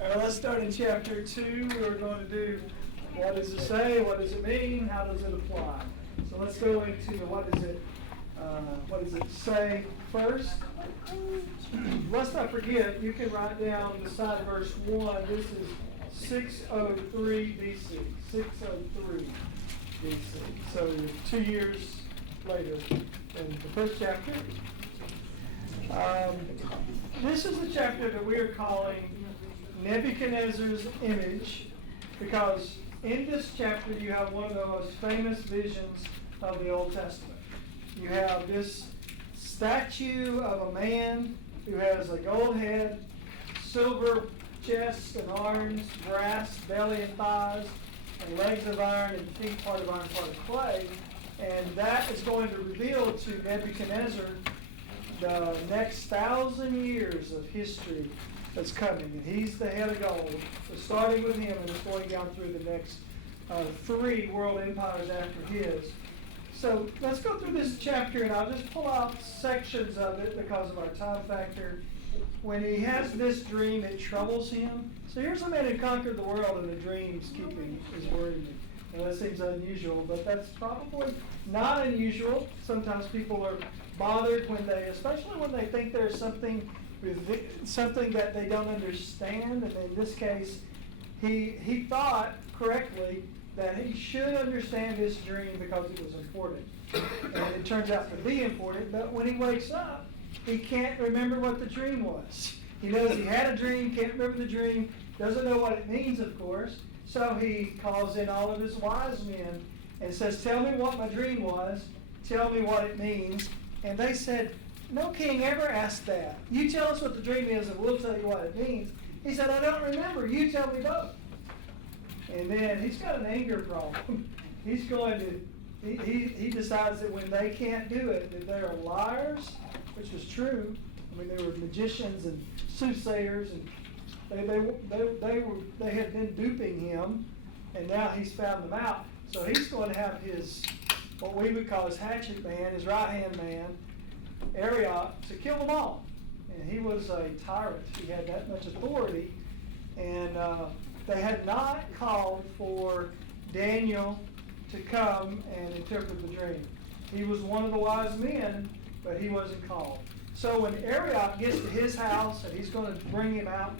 All right, let's start in chapter 2. We're going to do what does it say, what does it mean, how does it apply. So let's go into what does it say first. Let's not forget, you can write down beside verse 1, this is 603 BC. 603 BC. So 2 years later in the first chapter. This is the chapter that we are calling Nebuchadnezzar's image, because in this chapter you have one of the most famous visions of the Old Testament. You have this statue of a man who has a gold head, silver chest and arms, brass belly and thighs, and legs of iron, and feet part of iron, part of clay. And that is going to reveal to Nebuchadnezzar the next 1,000 years of history that's coming. And he's the head of gold. So starting with him, and it's going down through the next 3 world empires after his. So let's go through this chapter, and I'll just pull out sections of it because of our time factor. When he has this dream, it troubles him. So here's a man who conquered the world, and the dreams keeping is worrying him. And that seems unusual, but that's probably not unusual. Sometimes people are bothered especially when they think there's something that they don't understand. And in this case, he thought correctly that he should understand this dream because it was important. And it turns out to be important, but when he wakes up, he can't remember what the dream was. He knows he had a dream, can't remember the dream, doesn't know what it means, of course. So he calls in all of his wise men and says, "Tell me what my dream was, tell me what it means." And they said, "No king ever asked that. You tell us what the dream is and we'll tell you what it means." He said, "I don't remember, you tell me both." And then he's got an anger problem. He's going to, he decides that when they can't do it, that they're liars, which was true. I mean, they were magicians and soothsayers, and they had been duping him, and now he's found them out. So he's going to have his, what we would call his hatchet man, his right-hand man, Arioch, to kill them all. And he was a tyrant. He had that much authority. And they had not called for Daniel to come and interpret the dream. He was one of the wise men, but he wasn't called. So when Arioch gets to his house and he's going to bring him out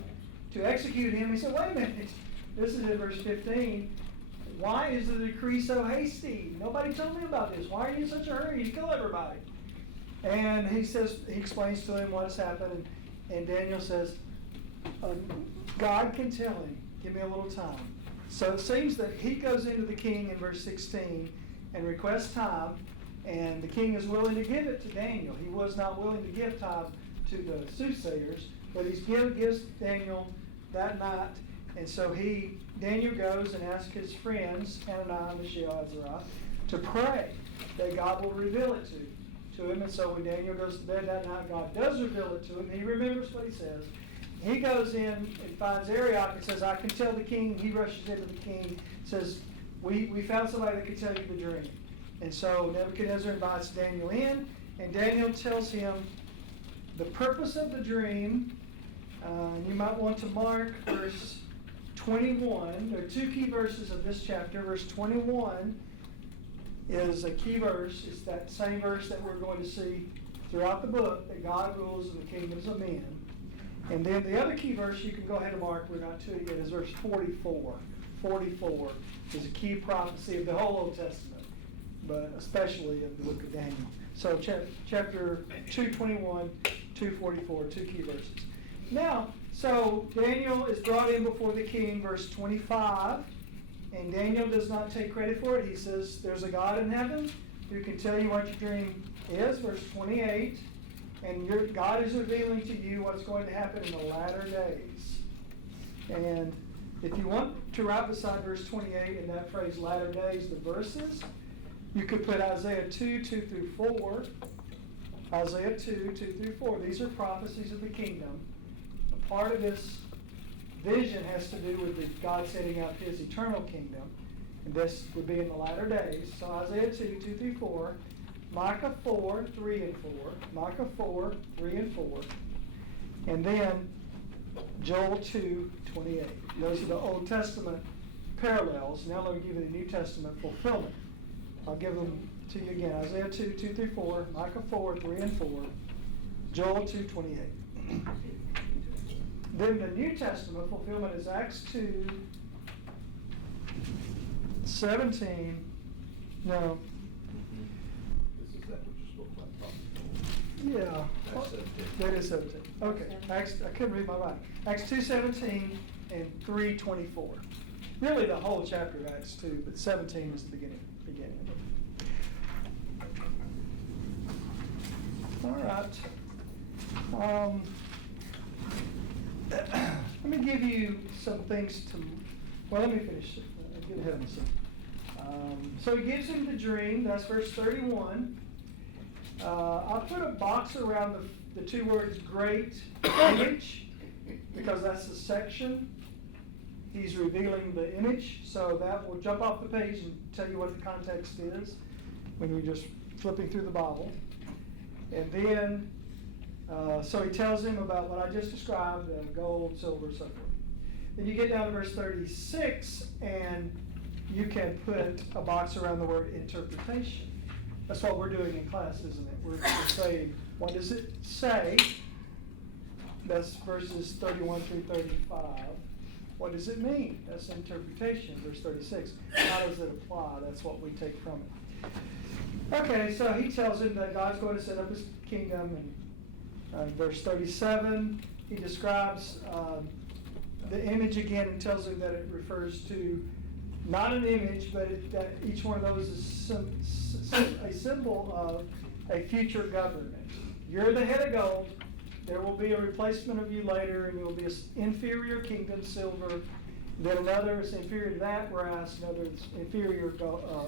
to execute him, he said, "Wait a minute, this is in verse 15. Why is the decree so hasty? Nobody told me about this. Why are you in such a hurry to kill everybody?" And he explains to him what has happened, and Daniel says, God can tell him, give me a little time. So it seems that he goes into the king in verse 16 and requests time, and the king is willing to give it to Daniel. He was not willing to give time to the soothsayers, but he gives Daniel that night. And so Daniel goes and asks his friends, Hananiah, Mishael, Azariah, to pray that God will reveal it to him. And so when Daniel goes to bed that night, God does reveal it to him. He remembers what he says. He goes in and finds Arioch and says, "I can tell the king." He rushes into the king, says, we found somebody that can tell you the dream. And so Nebuchadnezzar invites Daniel in, and Daniel tells him the purpose of the dream. You might want to mark verse 21. There are 2 key verses of this chapter. Verse 21 is a key verse. It's that same verse that we're going to see throughout the book, that God rules in the kingdoms of men. And then the other key verse you can go ahead and mark, we're not to it yet, is verse 44. 44 is a key prophecy of the whole Old Testament, but especially of the book of Daniel. So chapter 2:21, 2:44, 2 key verses. Now, so Daniel is brought in before the king, verse 25, and Daniel does not take credit for it. He says, "There's a God in heaven who can tell you what your dream is," verse 28, "and God is revealing to you what's going to happen in the latter days." And if you want to write beside verse 28 in that phrase, latter days, the verses, you could put Isaiah 2, 2 through 4. Isaiah 2, 2 through 4. These are prophecies of the kingdom. A part of this vision has to do with God setting up his eternal kingdom. And this would be in the latter days. So Isaiah 2, 2 through 4. Micah 4, 3 and 4. Micah 4, 3 and 4. And then Joel 2, 28. Those are the Old Testament parallels. Now let me give you the New Testament fulfillment. I'll give them to you again. Isaiah 2, 2 through 4, Micah 4, 3 and 4, Joel 2, 28. Then the New Testament fulfillment is Acts 2, 17. No. This is that which you spoke about. Yeah. Acts 17. That is 17. Okay. Acts, I couldn't read my writing. Acts 2:17 and 3:24. Really the whole chapter of Acts 2, but 17 is the beginning of it. All right. Let me give you some things to, well, let me finish. Get ahead of myself. So he gives him the dream, that's verse 31. I'll put a box around the two words great image, because that's the section. He's revealing the image, so that will jump off the page and tell you what the context is when you're just flipping through the Bible. And then, so he tells him about what I just described, gold, silver, so forth. Then you get down to verse 36, and you can put a box around the word interpretation. That's what we're doing in class, isn't it? We're saying, what does it say? That's verses 31 through 35. What does it mean? That's interpretation, verse 36. How does it apply? That's what we take from it. Okay, so he tells him that God's going to set up his kingdom, and verse 37, he describes the image again and tells him that it refers to not an image, but that each one of those is a symbol of a future government. You're the head of gold. There will be a replacement of you later, and you'll be an inferior kingdom, silver. Then another is inferior to that, brass. Another is inferior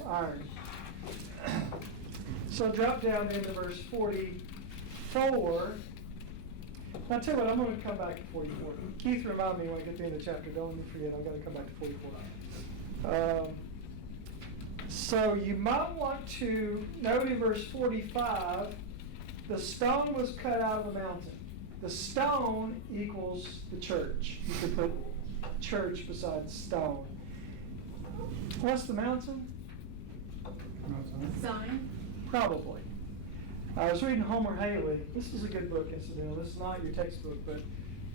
iron. So drop down into verse 44. Now, tell you what, I'm going to come back to 44. Keith, remind me when I get to the end of the chapter. Don't let me forget. I've got to come back to 44. So you might want to note in verse 45, the stone was cut out of the mountain. The stone equals the church. You could put church beside stone. What's the mountain? Zion. Probably. I was reading Homer Haley. This is a good book, incidentally. This is not your textbook, but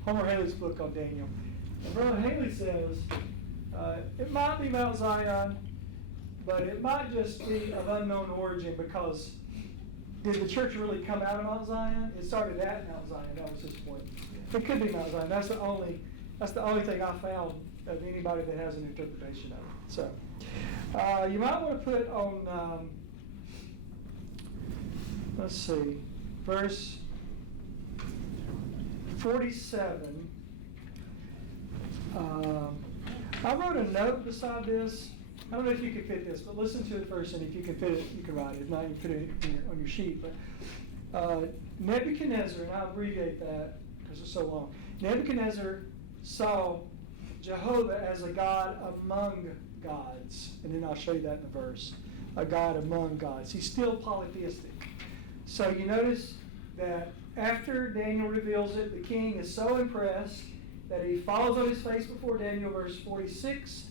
Homer Haley's book called Daniel. And Brother Haley says, it might be Mount Zion, but it might just be of unknown origin, because did the church really come out of Mount Zion? It started at Mount Zion. That was his point. It could be Mount Zion. That's the only thing I found of anybody that has an interpretation of it. So you might want to put on, let's see, verse 47. I wrote a note beside this. I don't know if you can fit this, but listen to it first, and if you can fit it, you can write it. If not, you can put it on your sheet. But Nebuchadnezzar, and I'll abbreviate that because it's so long. Nebuchadnezzar saw Jehovah as a God among gods, and then I'll show you that in the verse. A God among gods. He's still polytheistic. So you notice that after Daniel reveals it, the king is so impressed that he falls on his face before Daniel, verse 46.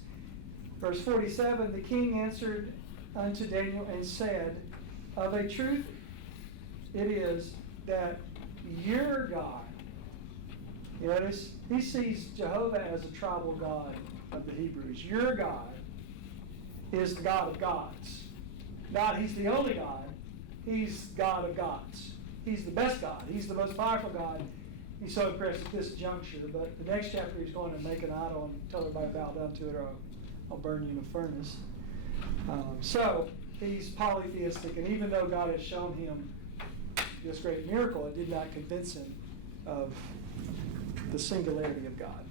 Verse 47, the king answered unto Daniel and said, of a truth it is that your God, you notice, he sees Jehovah as a tribal God of the Hebrews. Your God is the God of gods. God, he's the only God. He's God of gods. He's the best God. He's the most powerful God. He's so impressed at this juncture. But the next chapter, he's going to make an idol and tell everybody bow down to it, or I'll burn you in a furnace. So he's polytheistic, and even though God has shown him this great miracle, it did not convince him of the singularity of God.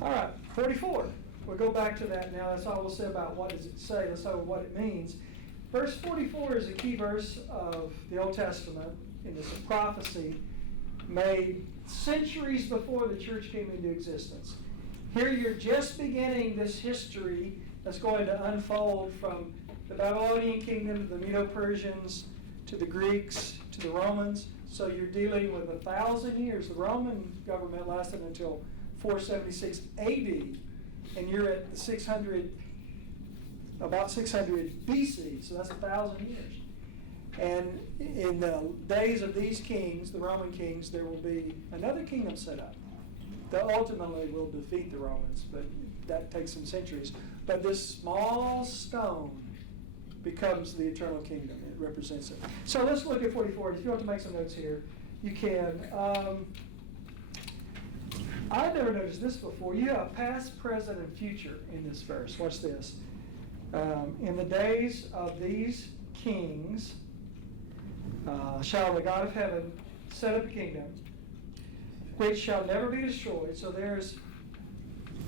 All right, 44. We'll go back to that now. That's all we'll say about what does it say. Let's know what it means. Verse 44 is a key verse of the Old Testament, and it's a prophecy made centuries before the church came into existence. Here you're just beginning this history that's going to unfold from the Babylonian kingdom to the Medo-Persians to the Greeks to the Romans. So you're dealing with 1,000 years. The Roman government lasted until 476 AD, and you're at the 600, about 600 BC, so that's 1,000 years. And in the days of these kings, the Roman kings, there will be another kingdom set up that ultimately will defeat the Romans, but that takes some centuries. But this small stone becomes the eternal kingdom. It represents it. So let's look at 44. If you want to make some notes here, you can. I never noticed this before. You have past, present, and future in this verse. Watch this. In the days of these kings shall the God of heaven set up a kingdom which shall never be destroyed. So there's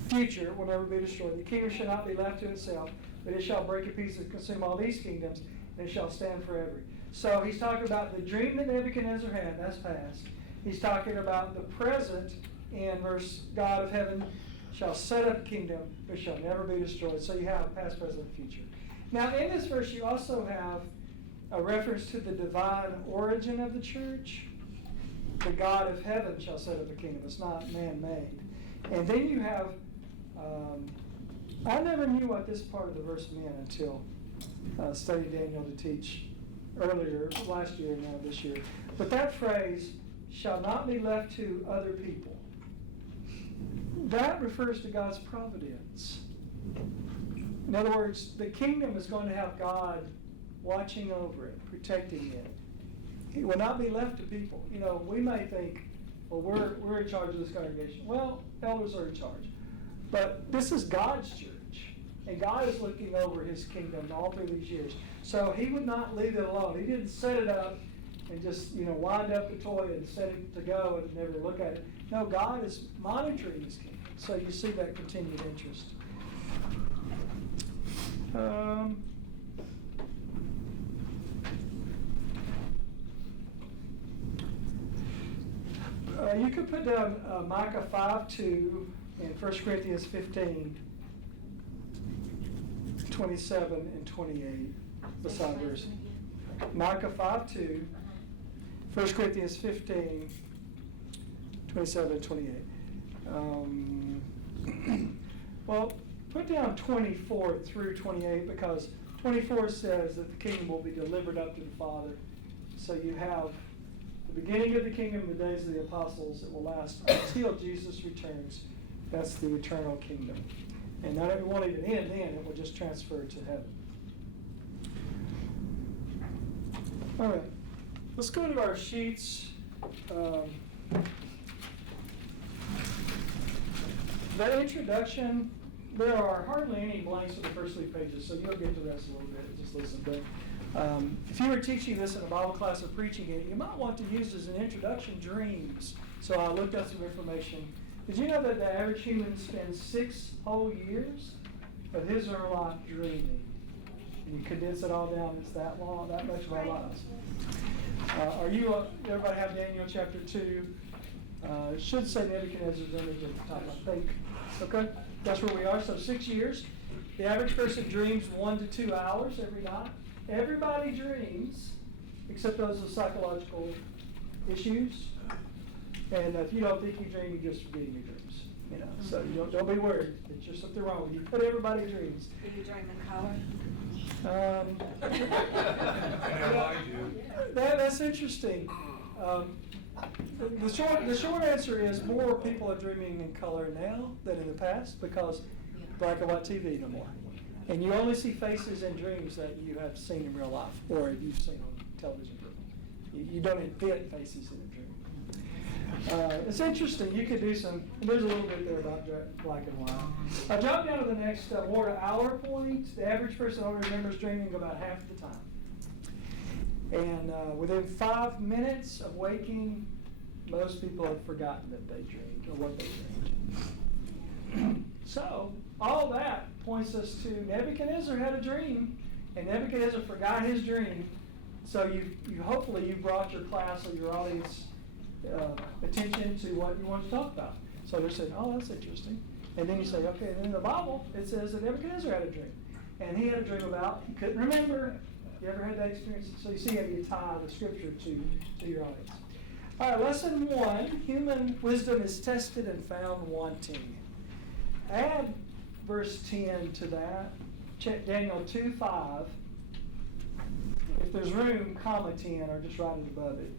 future, will never be destroyed. The kingdom shall not be left to itself, but it shall break in pieces and consume all these kingdoms, and it shall stand forever. So he's talking about the dream that Nebuchadnezzar had, that's past. He's talking about the present in verse, God of heaven shall set up a kingdom which shall never be destroyed. So you have past, present, and future. Now in this verse you also have a reference to the divine origin of the church. The God of heaven shall set up a kingdom. It's not man-made. And then you have, I never knew what this part of the verse meant until studied Daniel to teach earlier, last year and now this year. But that phrase, shall not be left to other people, that refers to God's providence. In other words, the kingdom is going to have God watching over it, protecting it. It will not be left to people. You know, we may think, well, we're in charge of this congregation. Well, elders are in charge. But this is God's church, and God is looking over his kingdom all through these years. So he would not leave it alone. He didn't set it up and just, wind up the toy and set it to go and never look at it. No, God is monitoring his kingdom. So you see that continued interest. You could put down Micah 5:2 and 1 Corinthians 15:27 and 28 beside verse. Micah 5:2, 1 Corinthians 15:27 and 28. Well, put down 24 through 28 because 24 says that the kingdom will be delivered up to the Father. So you have the beginning of the kingdom in the days of the apostles. It will last until Jesus returns. That's the eternal kingdom. And not it won't even end then. It will just transfer to heaven. All right. Let's go to our sheets. The introduction, there are hardly any blanks in the first 3 pages, so you'll get to this a little bit. Just listen. But if you were teaching this in a Bible class or preaching it, you might want to use as an introduction dreams. So I looked up some information. Did you know that the average human spends 6 whole years of his or her life dreaming? And you condense it all down, it's that long, that much of our lives. Everybody have Daniel chapter 2? It should say Nebuchadnezzar's image at the top, I think. Okay, that's where we are. So 6 years. The average person dreams 1 to 2 hours every night. Everybody dreams, except those with psychological issues. And if you don't think you dream, you're just forgetting your dreams. So you don't be worried. It's just something wrong with you. But everybody dreams. Do you dream in color? That's interesting. The short answer is more people are dreaming in color now than in the past because black and white TV no more. And you only see faces in dreams that you have seen in real life or you've seen on television. You don't invent faces in a dream. It's interesting. You could do there's a little bit there about black and white. I'll jump down to the next more to hour point. The average person only remembers dreaming about half the time. And within 5 minutes of waking, most people have forgotten that they dreamed or what they dreamed. So, all that points us to Nebuchadnezzar had a dream, and Nebuchadnezzar forgot his dream. So you hopefully you brought your class or your audience attention to what you want to talk about. So they're saying, oh, that's interesting. And then you say, okay, and in the Bible, it says that Nebuchadnezzar had a dream. And he had a dream about, he couldn't remember. You ever had that experience? So you see how you tie the scripture to your audience. All right, lesson 1, human wisdom is tested and found wanting. Add verse 10 to that. Check Daniel 2:5. If there's room, comma 10, or just write it above it.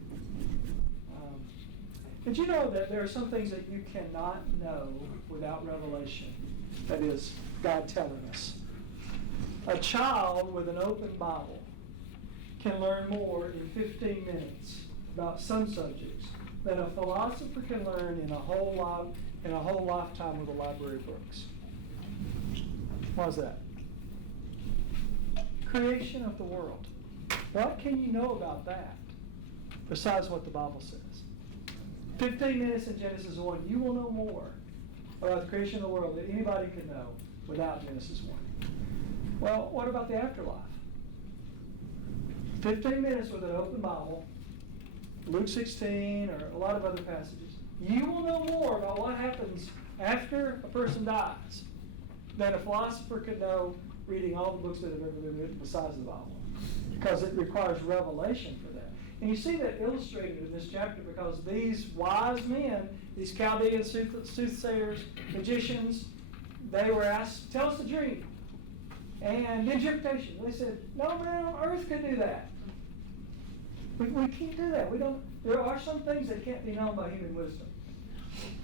Did you know that there are some things that you cannot know without revelation? That is, God telling us. A child with an open Bible can learn more in 15 minutes about some subjects than a philosopher can learn in a whole lifetime with a library of books. Why is that? Creation of the world. What can you know about that besides what the Bible says? 15 minutes in Genesis 1, you will know more about the creation of the world than anybody can know without Genesis 1. Well, what about the afterlife? 15 minutes with an open Bible, Luke 16, or a lot of other passages. You will know more about what happens after a person dies than a philosopher could know reading all the books that have ever been written besides the Bible, because it requires revelation for that. And you see that illustrated in this chapter because these wise men, these Chaldean soothsayers, magicians, they were asked, tell us the dream and the interpretation. They said, no man on earth could do that. We can't do that. There are some things that can't be known by human wisdom.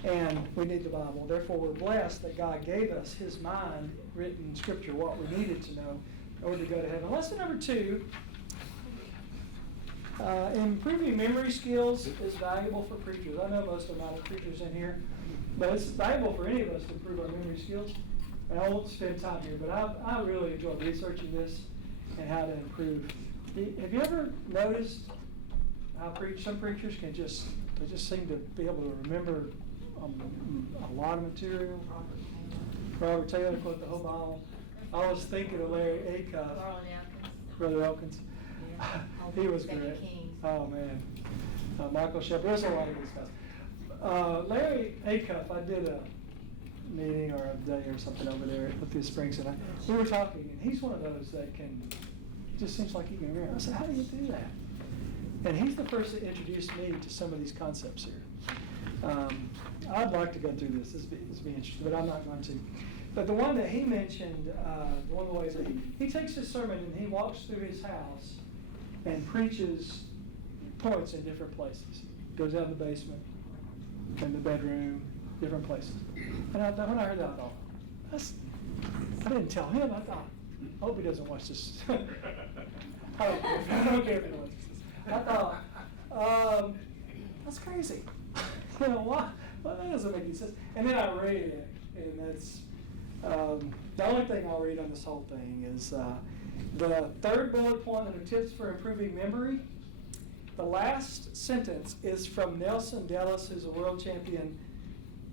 And we need the Bible. Therefore, we're blessed that God gave us His mind written in Scripture, what we needed to know in order to go to heaven. Lesson number 2, improving memory skills is valuable for preachers. I know most of them are not preachers in here, but it's valuable for any of us to improve our memory skills. And I won't spend time here, but I really enjoyed researching this and how to improve. Have you ever noticed how some preachers can just seem to be able to remember a lot of material? Robert Taylor quote the whole Bible. I was thinking of Larry Acuff, Brother Elkins. He was great. Oh man, Michael Shepard. There's a lot of good stuff. Larry Acuff, I did a meeting or a day or something over there at Lithia Springs, and we were talking, and he's one of those that just seems like he can remember. I said, how do you do that? And he's the first that introduced me to some of these concepts here. I'd like to go through this. This would be interesting, but I'm not going to. But the one that he mentioned, one of the ways that he takes his sermon and he walks through his house and preaches points in different places. Goes down the basement, in the bedroom, different places. And when I heard that, I thought, I didn't tell him. I thought, I hope he doesn't watch this. I don't care if he watches this. I thought, that's crazy. You know, why? Well, that doesn't make any sense. And then I read it, and that's the only thing I'll read on this whole thing is the third bullet point under tips for improving memory. The last sentence is from Nelson Dellis, who's a world champion,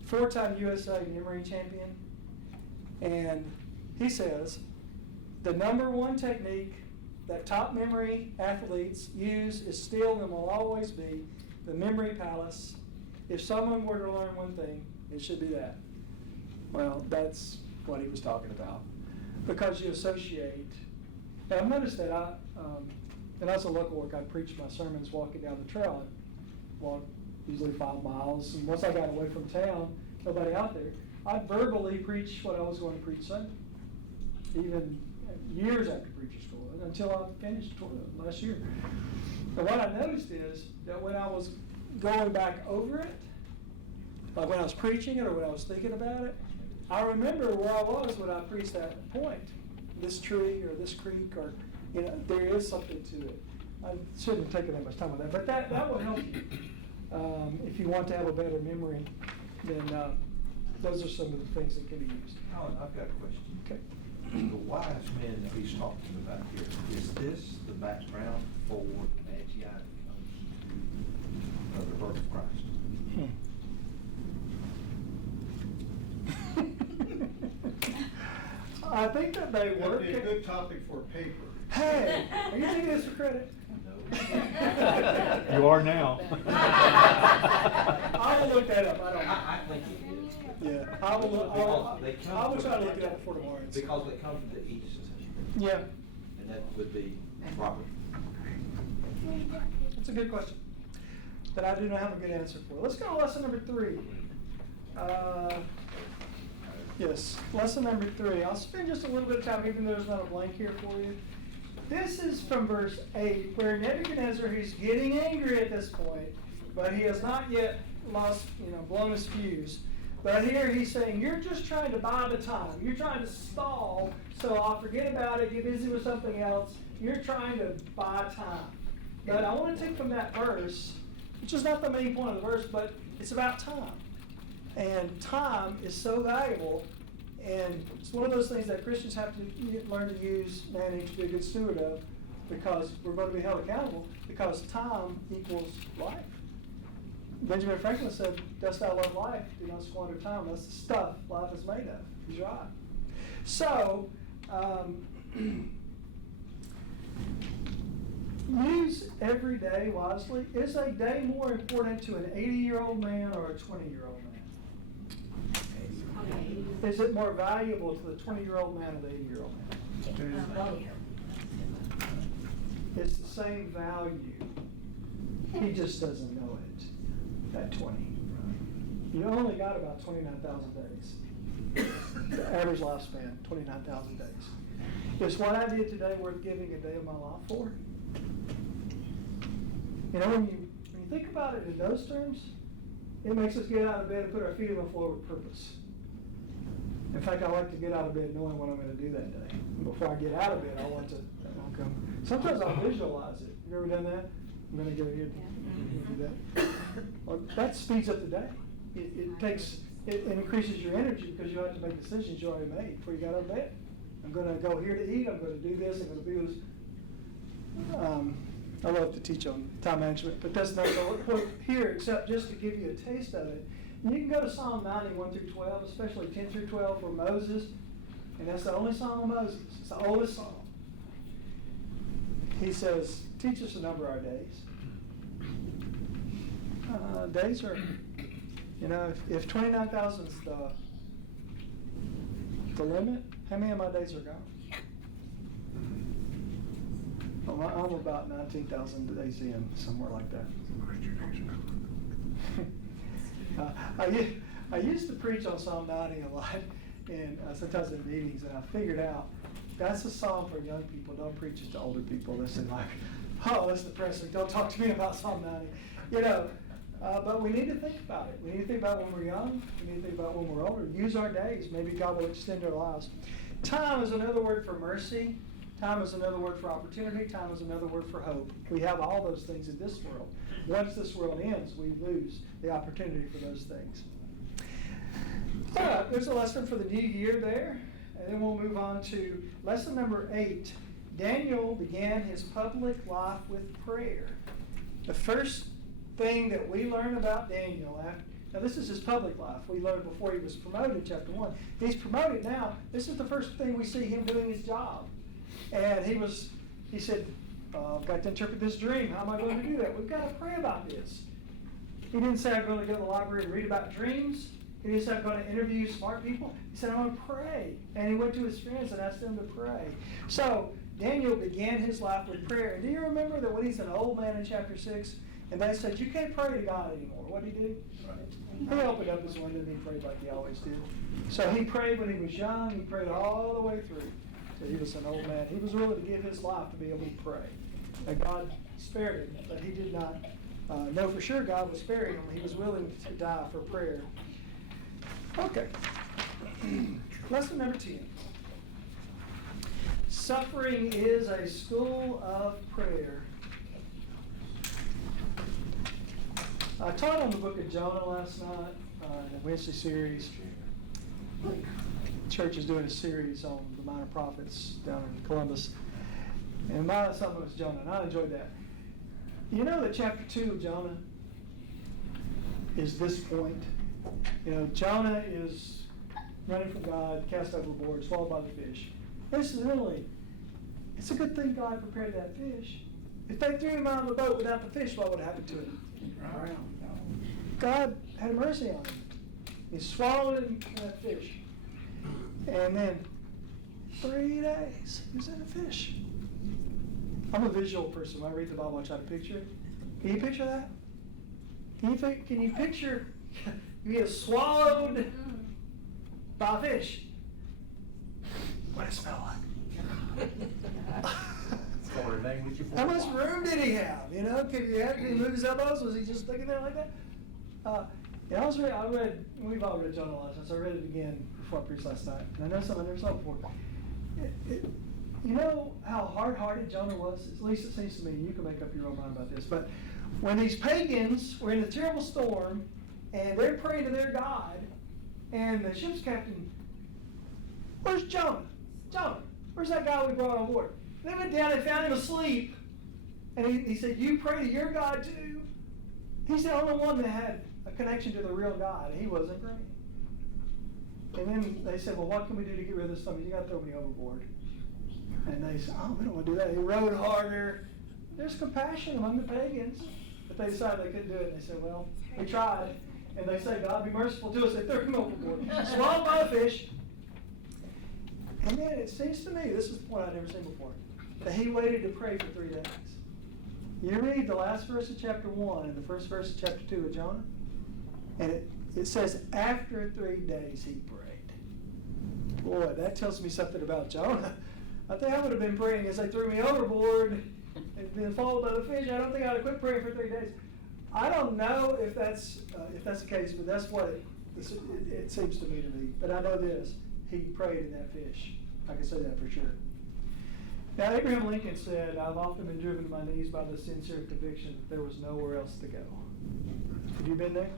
4-time USA memory champion. And he says, the number one technique that top memory athletes use is still and will always be the memory palace. If someone were to learn one thing, it should be that. Well, that's what he was talking about. Because you associate. And I've noticed that and as a local work, I preach my sermons walking down the trail. I walk usually 5 miles. And once I got away from town, nobody out there, I'd verbally preach what I was going to preach Sunday. Even years after preacher school, until I finished last year. And what I noticed is that when I was going back over it, like when I was preaching it or when I was thinking about it, I remember where I was when I preached that point. This tree or this creek or, there is something to it. I shouldn't have taken that much time on that, but that will help you. If you want to have a better memory, then those are some of the things that can be used. Alan, I've got a question. Okay. The wise men that he's talking about here, is this the background for the Magi that comes to the birth of Christ? I think that they work. That'd be a good topic for a paper. Hey, are you taking this for credit? No. You are now. I will look that up. I don't know. I think it is. Yeah, I will look. I will try to look it up before tomorrow. Because they come from the east. Yeah, And that would be proper. that's a good question. that I do not have a good answer for. Let's go to lesson number 3. Yes, lesson number 3. I'll spend just a little bit of time, even though there's not a blank here for you. This is from verse 8, where Nebuchadnezzar, he's getting angry at this point, but he has not yet lost, blown his fuse. But here he's saying, you're just trying to buy the time. You're trying to stall, so I'll forget about it, get busy with something else. You're trying to buy time. But I want to take from that verse, which is not the main point of the verse, but it's about time. And time is so valuable, and it's one of those things that Christians have to learn to use, manage, be a good steward of, because we're going to be held accountable, because time equals life. Benjamin Franklin said, dost thou love life, do not squander time. That's the stuff life is made of. He's right. So, use every day wisely. Is a day more important to an 80-year-old man or a 20-year-old man? Is it more valuable to the 20-year-old man or the 80-year-old man? It's the same value. He just doesn't know it at 20. You only got about 29,000 days. The average lifespan, 29,000 days. Is what I did today worth giving a day of my life for? When you think about it in those terms, it makes us get out of bed and put our feet on the floor with purpose. In fact, I like to get out of bed knowing what I'm going to do that day. And before I get out of bed, I want to come. Sometimes I'll visualize it. You ever done that? I'm going to go here and do that. Well, that speeds up the day. It increases your energy because you have to make decisions you already made before you got out of bed. I'm going to go here to eat. I'm going to do this. I'm going to do this. I love to teach on time management, but that's not the point here, except just to give you a taste of it. And you can go to Psalm 91 through 12, especially 10 through 12 for Moses, and that's the only Psalm of Moses. It's the oldest Psalm. He says, teach us to number our days. Days are, if 29,000 is the limit, how many of my days are gone? I'm about 19,000 days in, somewhere like that. I used to preach on Psalm 90 a lot, and sometimes in meetings, and I figured out that's a psalm for young people. Don't preach it to older people. Listen, like, oh, that's depressing. Don't talk to me about Psalm 90. But we need to think about it. We need to think about when we're young. We need to think about when we're older. Use our days. Maybe God will extend our lives. Time is another word for mercy. Time is another word for opportunity. Time is another word for hope. We have all those things in this world. Once this world ends, we lose the opportunity for those things. All right, there's a lesson for the new year there. And then we'll move on to lesson number 8. Daniel began his public life with prayer. The first thing that we learn about Daniel, now this is his public life. We learned before he was promoted, chapter 1. He's promoted now. This is the first thing we see him doing his job. And he said, I've got to interpret this dream. How am I going to do that? We've got to pray about this. He didn't say, I'm going to go to the library and read about dreams. He didn't say, I'm going to interview smart people. He said, I'm going to pray. And he went to his friends and asked them to pray. So Daniel began his life with prayer. And do you remember that when he's an old man in chapter 6, and they said, you can't pray to God anymore. What did he do? He opened up his window and he prayed like he always did. So he prayed when he was young. He prayed all the way through. So he was an old man. He was willing to give his life to be able to pray. And God spared him, but he did not know for sure God was sparing him. He was willing to die for prayer. Okay. Lesson number 10. Suffering is a school of prayer. I taught on the book of Jonah last night in the Wednesday series. The church is doing a series on the minor prophets down in Columbus. And my assignment was Jonah, and I enjoyed that. You know that chapter 2 of Jonah is this point. Jonah is running from God, cast overboard, swallowed by the fish. It's a good thing God prepared that fish. If they threw him out of the boat without the fish, what would have happened to him? God had mercy on him. He swallowed him in that fish. And then 3 days, he was in a fish. I'm a visual person. When I read the Bible, I try to picture it. Can you picture that? Can you picture you get swallowed by a fish? What does it smell like? How much room did he have? You know, could he move his elbows? Was he just sticking there like that? I read, we've all read Jonah last night, so I read it again before I preached last night. And I know something I never saw before. You know how hard-hearted Jonah was? At least it seems to me. You can make up your own mind about this. But when these pagans were in a terrible storm, and they're praying to their God, and the ship's captain, where's Jonah? Jonah, where's that guy we brought on board? They went down and found him asleep. And he said, you pray to your God too? He's the only one that had a connection to the real God. He wasn't praying. And then they said, well, what can we do to get rid of this stuff? You got to throw me overboard. And they said, oh, we don't want to do that. He rowed harder. There's compassion among the pagans. But they decided they couldn't do it. And they said, well, we tried. And they said, God, be merciful to us. They threw him overboard. Swallowed by a fish. And then it seems to me, this is the point I've never seen before, that he waited to pray for 3 days. You read the last verse of chapter 1 and the first verse of chapter 2 of Jonah, and it says after 3 days he prayed. Boy, that tells me something about Jonah. I think I would have been praying as they threw me overboard and been followed by the fish. I don't think I'd have quit praying for 3 days. I don't know if that's the case, but that's what it seems to me. But I know this. He prayed in that fish. I can say that for sure. Now, Abraham Lincoln said, I've often been driven to my knees by the sincere conviction that there was nowhere else to go. Have you been there?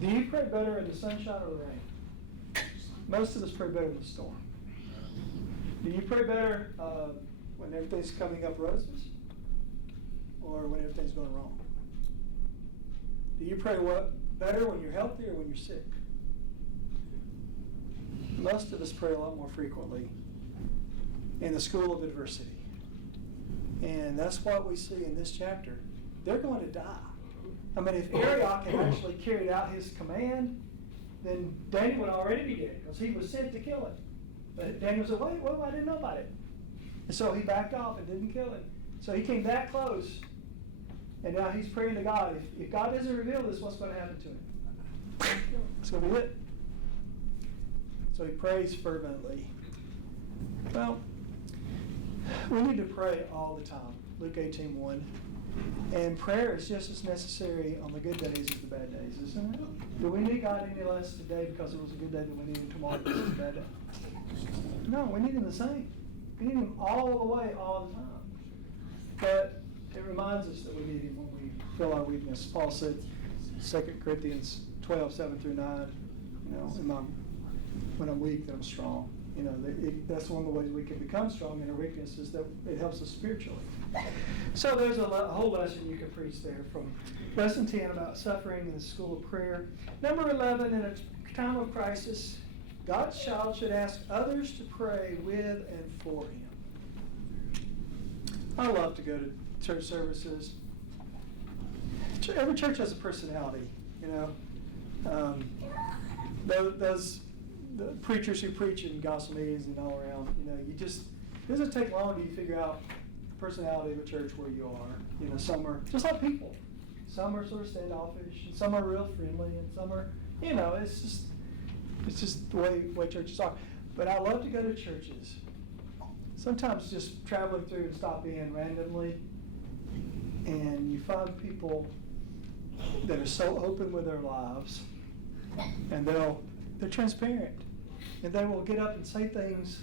Do you pray better in the sunshine or the rain? Most of us pray better in the storm. Do you pray better when everything's coming up roses or when everything's going wrong? Do you pray better when you're healthy or when you're sick? Most of us pray a lot more frequently in the school of adversity. And that's what we see in this chapter. They're going to die. I mean, if Arioch had actually carried out his command, then Daniel would already be dead because he was sent to kill him. But Daniel said, wait, I didn't know about it. And so he backed off and didn't kill him. So he came that close. And now he's praying to God. If God doesn't reveal this, what's going to happen to him? It's going to be it. So he prays fervently. Well, we need to pray all the time. Luke 18:1. And prayer is just as necessary on the good days as the bad days, isn't it? Do we need God any less today because it was a good day than we need him tomorrow because it's a bad day? No, we need him the same. We need him all the way, all the time. But it reminds us that we need him when we feel our weakness. Paul said, 2 Corinthians 12:7-9, when I'm weak, then I'm strong. That's one of the ways we can become strong in our weakness is that it helps us spiritually. So there's a whole lesson you can preach there from lesson 10 about suffering in the school of prayer. Number 11, in a time of crisis, God's child should ask others to pray with and for him. I love to go to church services. Every church has a personality, Those the preachers who preach in gospel meetings and all around, it doesn't take long to figure out the personality of a church where you are. Some are just like people. Some are sort of standoffish, and some are real friendly, and some are, it's just the way churches are. But I love to go to churches. Sometimes just traveling through and stop in randomly, and you find people that are so open with their lives, and they're transparent, and they will get up and say things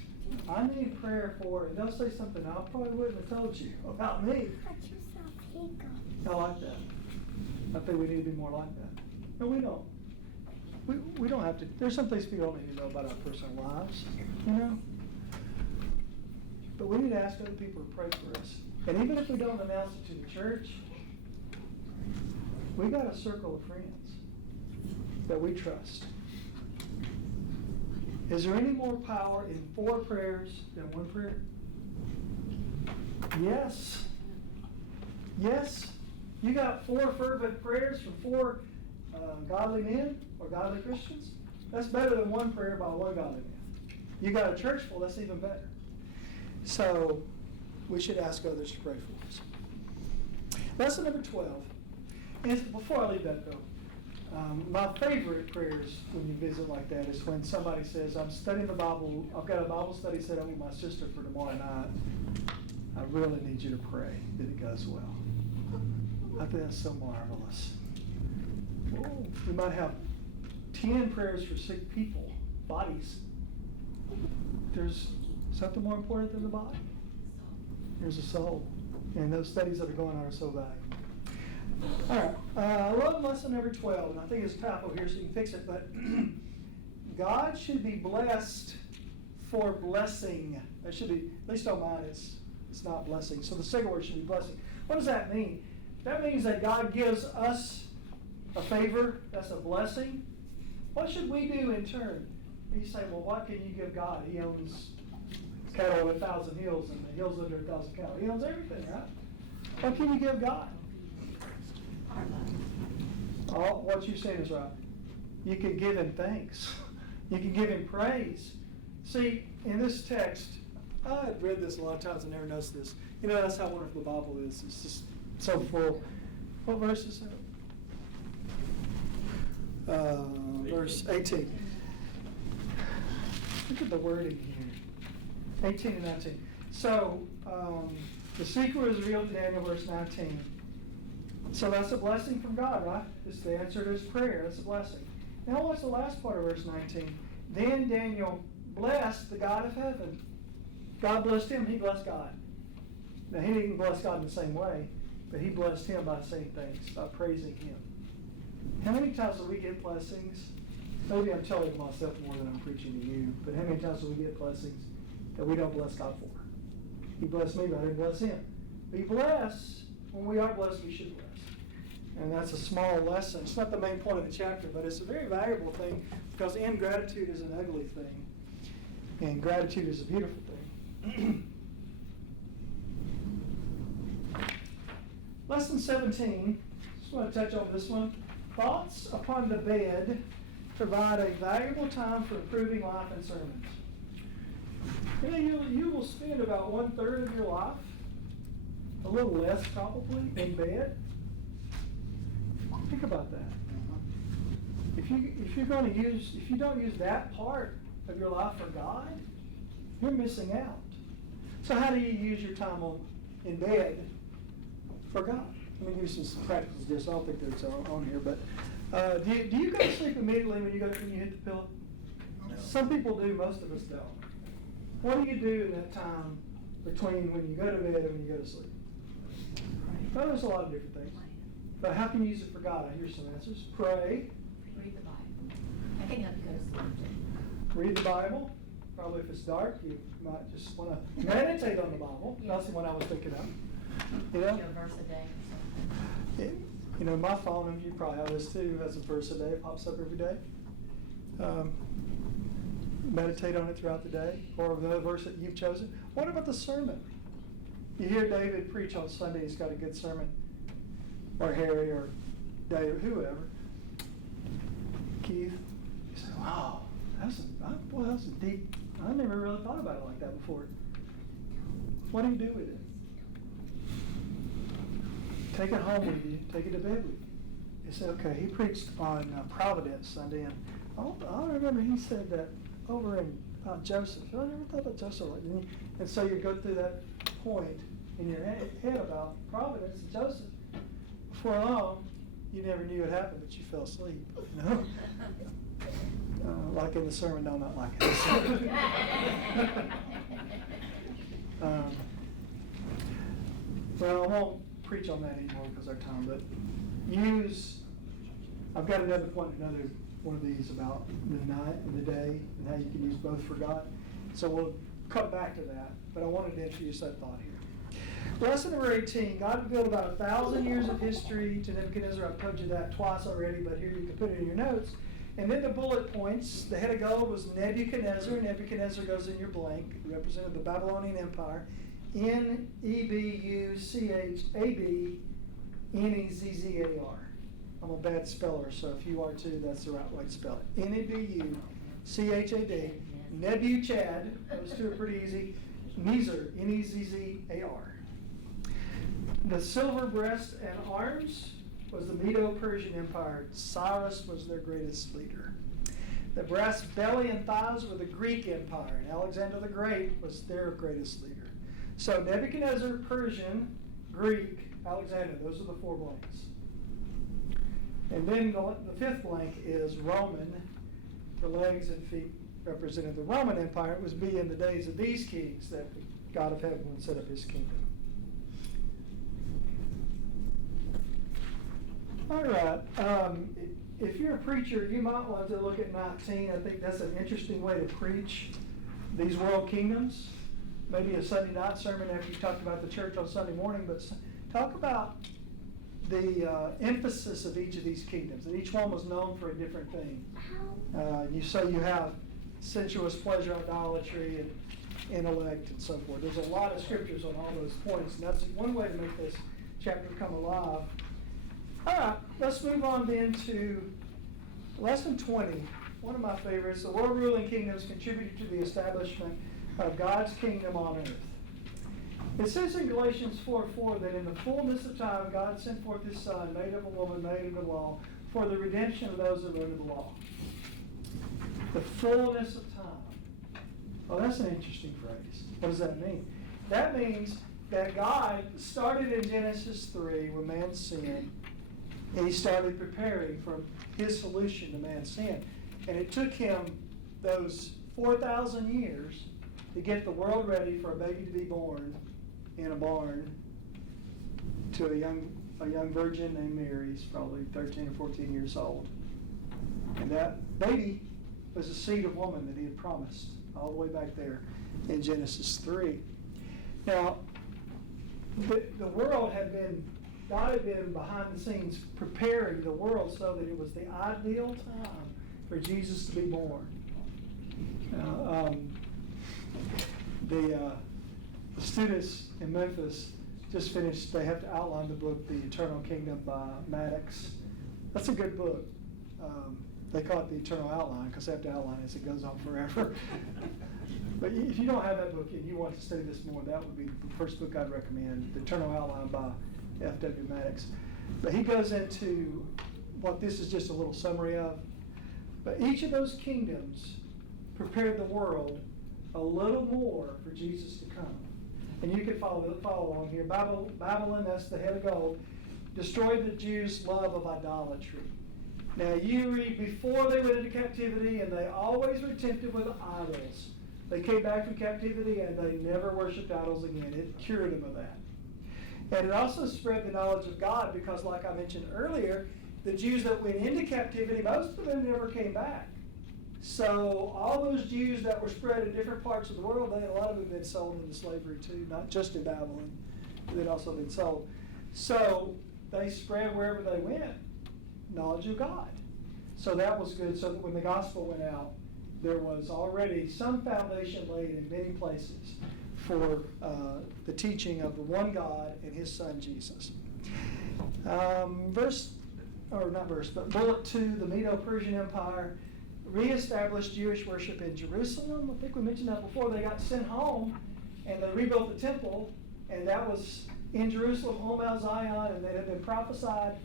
I need prayer for, and they'll say something I probably wouldn't have told you about me. I like that. I think we need to be more like that. No, we don't. We don't have to. There's some things people don't need to know about our personal lives, But we need to ask other people to pray for us. And even if we don't announce it to the church, we got a circle of friends that we trust. Is there any more power in 4 prayers than 1 prayer? Yes. Yes. You got 4 fervent prayers from 4 godly men or godly Christians? That's better than 1 prayer by 1 godly man. You got a church full, that's even better. So we should ask others to pray for us. Lesson number 12. And before I leave that though, my favorite prayers when you visit like that is when somebody says, I'm studying the Bible, I've got a Bible study set up with my sister for tomorrow night. I really need you to pray that it goes well. I think that's so marvelous. We might have 10 prayers for sick people, bodies. There's something more important than the body. There's a soul. And those studies that are going on are so valuable. All right, 11 lesson number 12, and I think it's a typo here so you can fix it, but God should be blessed for blessing. That should be, at least on mine, it's not blessing. So the second word should be blessing. What does that mean? That means that God gives us a favor, that's a blessing. What should we do in turn? You say, well, what can you give God? He owns cattle on 1,000 hills, and the hills under 1,000 cattle. He owns everything, right? What can you give God? All what you're saying is right. You can give him thanks. You can give him praise. See, in this text, I had read this a lot of times and never noticed this. You know, that's how wonderful the Bible is. It's just so full. What verse is that? Verse 18. Look at the wording here. 18 and 19. So, the secret was revealed to Daniel, verse 19. So that's a blessing from God, right? It's the answer to his prayer. That's a blessing. Now what's the last part of verse 19? Then Daniel blessed the God of heaven. God blessed him, he blessed God. Now he didn't bless God in the same way, but he blessed him by saying things, by praising him. How many times do we get blessings? Maybe I'm telling myself more than I'm preaching to you, but how many times do we get blessings that we don't bless God for? He blessed me, but I didn't bless him. Be blessed. When we are blessed, we should bless. And that's a small lesson. It's not the main point of the chapter, but it's a very valuable thing because ingratitude is an ugly thing. And gratitude is a beautiful thing. Lesson 17. Just want to touch on this one. Thoughts upon the bed provide a valuable time for improving life and sermons. You know, you will spend about 1/3 of your life, a little less probably, in bed. Think about that. If you don't use that part of your life for God, you're missing out. So how do you use your time in bed for God? Let me give you some practical suggestions. I don't think that's on here, but do you go to sleep immediately when you hit the pillow? No. Some people do. Most of us don't. What do you do in that time between when you go to bed and when you go to sleep? Well, there's a lot of different things. But how can you use it for God? Here's some answers. Pray. Read the Bible. I think I'd go to sleep too. Read the Bible. Probably if it's dark, you might just want to meditate on the Bible. Yeah. That's the one I was thinking of. You Read know? a verse a day or something. You know, my phone, and you probably have this too, has a verse a day. It pops up every day. Meditate on it throughout the day, or the verse that you've chosen. What about the sermon? You hear David preach on Sunday, he's got a good sermon. Or Harry, or Dave, whoever. Keith, you say, wow, that's a deep, I never really thought about it like that before. What do you do with it? Take it home with you, take it to bed with you. You say, okay, he preached on Providence Sunday, and I remember he said that over in Joseph. I never thought about Joseph like that. And so you go through that point in your head about Providence and Joseph. Before long, you never knew it happened, but you fell asleep, you know? Like in the sermon, no, not like it. Well, I won't preach on that anymore because of our time, but I've got another one of these about the night and the day and how you can use both for God. So we'll come back to that, but I wanted to introduce that thought here. Lesson number 18, God revealed about 1,000 years of history to Nebuchadnezzar. I've told you that twice already, but here you can put it in your notes. And then the bullet points, the head of gold was Nebuchadnezzar. Nebuchadnezzar goes in your blank. It represented the Babylonian Empire. Nebuchadnezzar. I'm a bad speller, so if you are too, that's the right way to spell it. Nebuchadnezzar. Nebuchad, those two are pretty easy. Nezzar, Nezzar. The silver breast and arms was the Medo-Persian Empire. Cyrus was their greatest leader. The brass belly and thighs were the Greek Empire, and Alexander the Great was their greatest leader. So Nebuchadnezzar, Persian, Greek, Alexander, those are the 4 blanks. And then the 5th blank is Roman. The legs and feet represented the Roman Empire. It was be in the days of these kings that the God of heaven would set up his kingdom. All right. If you're a preacher, you might want to look at 19. I think that's an interesting way to preach these world kingdoms. Maybe a Sunday night sermon after you talked about the church on Sunday morning, but talk about the emphasis of each of these kingdoms. And each one was known for a different thing. You have sensuous pleasure, idolatry, and intellect, and so forth. There's a lot of scriptures on all those points, and that's one way to make this chapter come alive. All right, let's move on then to lesson 20. One of my favorites. The world ruling kingdoms contributed to the establishment of God's kingdom on earth. It says in Galatians 4:4 that in the fullness of time God sent forth his Son, made of a woman, made under the law, for the redemption of those that are under the law. The fullness of time. Oh, that's an interesting phrase. What does that mean? That means that God started in Genesis 3 when man sinned, and he started preparing for his solution to man's sin. And it took him those 4,000 years to get the world ready for a baby to be born in a barn to a young virgin named Mary. He's probably 13 or 14 years old. And that baby was a seed of woman that he had promised all the way back there in Genesis 3. Now, the world God had been behind the scenes preparing the world so that it was the ideal time for Jesus to be born. The students in Memphis just finished, they have to outline the book, The Eternal Kingdom by Maddox. That's a good book. They call it The Eternal Outline because they have to outline it as it goes on forever. But if you don't have that book and you want to study this more, that would be the first book I'd recommend, The Eternal Outline by F.W. Maddox. But he goes into what this is just a little summary of. But each of those kingdoms prepared the world a little more for Jesus to come. And you can follow along here. Babylon, that's the head of gold, destroyed the Jews' love of idolatry. Now you read before they went into captivity, and they always were tempted with idols. They came back from captivity and they never worshipped idols again. It cured them of that. And it also spread the knowledge of God because, like I mentioned earlier, the Jews that went into captivity, most of them never came back. So all those Jews that were spread in different parts of the world, a lot of them had been sold into slavery too, not just in Babylon, but they'd also been sold. So they spread wherever they went, knowledge of God. So that was good, so that when the gospel went out, there was already some foundation laid in many places for the teaching of the one God and his Son Jesus. Bullet 2, the Medo-Persian Empire reestablished Jewish worship in Jerusalem. I think we mentioned that before. They got sent home and they rebuilt the temple, and that was in Jerusalem, on Mount Zion, and they had been prophesied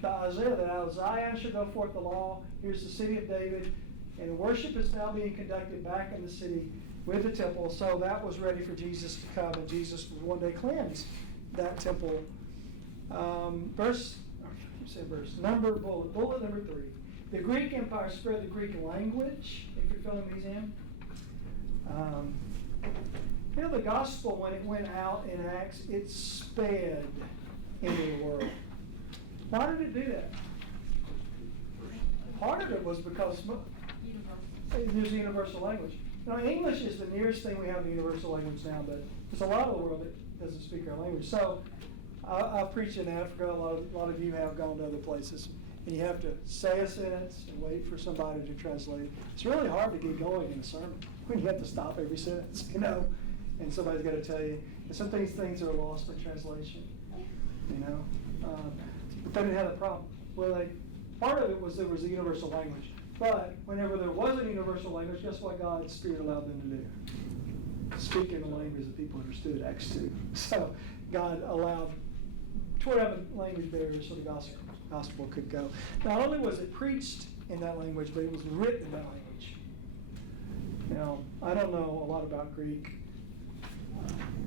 by Isaiah that out of Zion should go forth the law. Here's the city of David, and worship is now being conducted back in the city with the temple. So that was ready for Jesus to come, and Jesus would one day cleanse that temple. Bullet number 3. The Greek Empire spread the Greek language, if you're filling these in. The gospel, when it went out in Acts, it sped into the world. Why did it do that? Part of it was because there's a universal language. Now, English is the nearest thing we have to universal language now, but there's a lot of the world that doesn't speak our language. So I've preached in Africa. A lot of you have gone to other places. And you have to say a sentence and wait for somebody to translate it. It's really hard to get going in a sermon when you have to stop every sentence, and somebody's got to tell you. And some things are lost in translation, But they didn't have that problem. Part of it was there was a universal language. But whenever there was a universal language, guess what God's Spirit allowed them to do? Speak in the language that people understood, Acts 2. So God allowed tore down the language barriers so the gospel could go. Not only was it preached in that language, but it was written in that language. Now, I don't know a lot about Greek,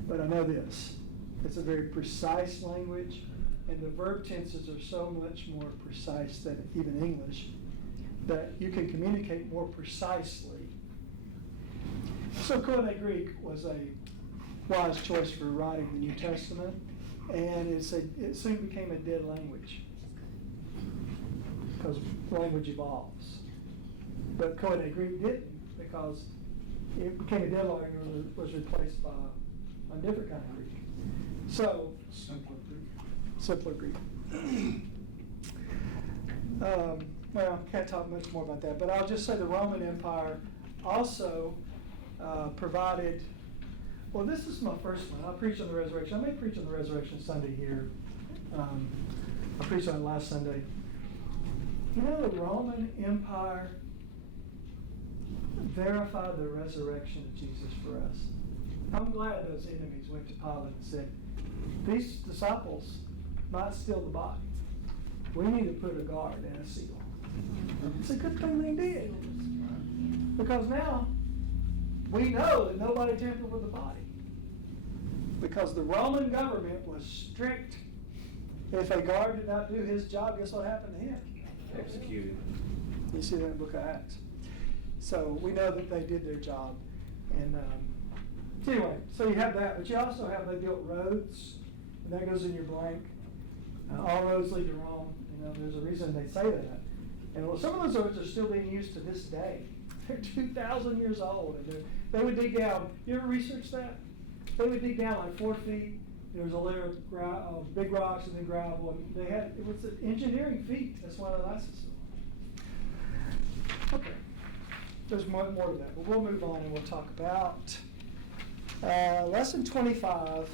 but I know this. It's a very precise language, and the verb tenses are so much more precise than even English that you can communicate more precisely. So Koine Greek was a wise choice for writing the New Testament, and it soon became a dead language because language evolves. But Koine Greek didn't, because it became a dead language and was replaced by a different kind of Greek. So, simpler Greek. Well, can't talk much more about that, but I'll just say the Roman Empire also provided. Well, this is my first one. I'll preach on the resurrection. I may preach on the resurrection Sunday here. I preached on it last Sunday. You know, the Roman Empire verified the resurrection of Jesus for us. I'm glad those enemies went to Pilate and said, these disciples might steal the body. We need to put a guard and a seal. It's a good thing they did. Because now we know that nobody tampered with the body. Because the Roman government was strict. If a guard did not do his job, guess what happened to him? Executed. You see that in the book of Acts. So we know that they did their job. And so anyway, so you have that, but you also have, they built roads, and that goes in your blank. All roads lead to Rome. You know, there's a reason they say that. And some of those roads are still being used to this day. They're 2,000 years old. And they would dig down. You ever research that? They would dig down like 4 feet. There was a layer of big rocks and then gravel. And it was an engineering feat. That's why they lasted so long. Okay. There's more to that, but we'll move on and we'll talk about lesson 25.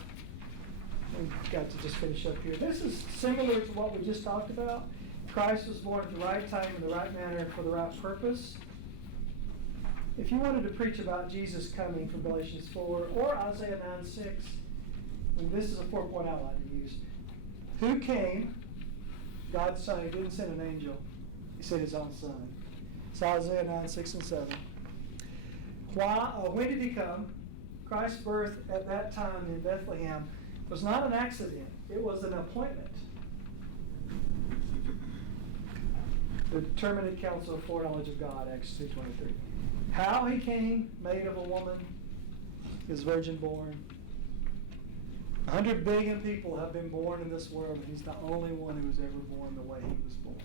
We've got to just finish up here. This is similar to what we just talked about. Christ was born at the right time, in the right manner, for the right purpose. If you wanted to preach about Jesus coming from Galatians 4 or Isaiah 9:6, and this is a 4-point outline to use. Who came? God's Son. He didn't send an angel. He sent his own Son. It's Isaiah 9:6 and 7. When did he come? Christ's birth at that time in Bethlehem was not an accident. It was an appointment. The determinate counsel of foreknowledge of God, Acts 2:23. How he came, made of a woman, is virgin born. 100 billion people have been born in this world, and he's the only one who was ever born the way he was born.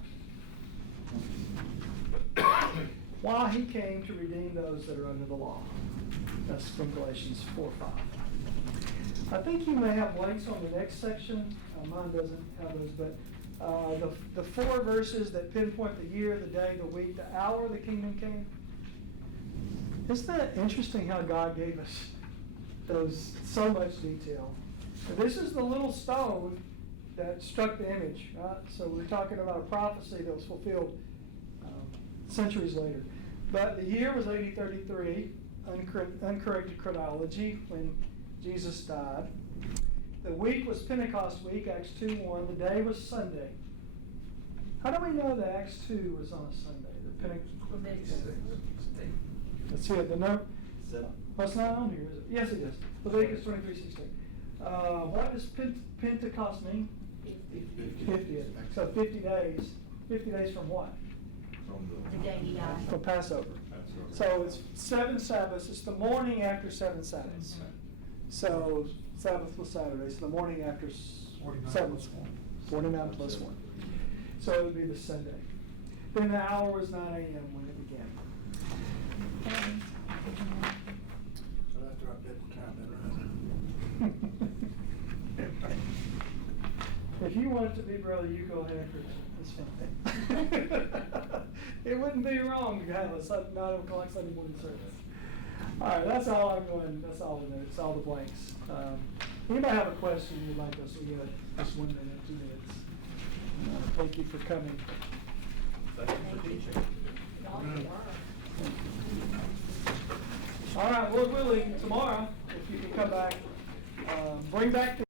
Why he came to redeem those that are under the law. That's from Galatians 4:5. I think you may have blanks on the next section. Mine doesn't have those, but the 4 verses that pinpoint the year, the day, the week, the hour the kingdom came. Isn't that interesting how God gave us those so much detail? And this is the little stone that struck the image, right? So we're talking about a prophecy that was fulfilled centuries later. But the year was AD 33, uncorrected chronology, when Jesus died. The week was Pentecost week, Acts 2:1. The day was Sunday. How do we know that Acts 2 was on a Sunday? The Let's see it. The number. Well, it's not on here, is it? Yes, it is. Leviticus 23:16. What does Pentecost mean? 50th. So 50 days. 50 days from what? The day he died. From Passover. So it's 7 Sabbaths. It's the morning after 7 Sabbaths. So Sabbath was Saturday. So the morning after 7th. 49 plus 1. So it would be the Sunday. Then the hour was 9 a.m. when it began. So after I bet the time that right. If you want it to be, brother, you go ahead and preach it. It's fine. It wouldn't be wrong to have a 9 o'clock Sunday morning service. All right, that's all I'm going. That's all the notes, all the blanks. Anybody have a question you'd like us to get? Just 1 minute, 2 minutes. Thank you for coming. Thank you for teaching. All right, Lord willing, tomorrow, if you can come back, bring back the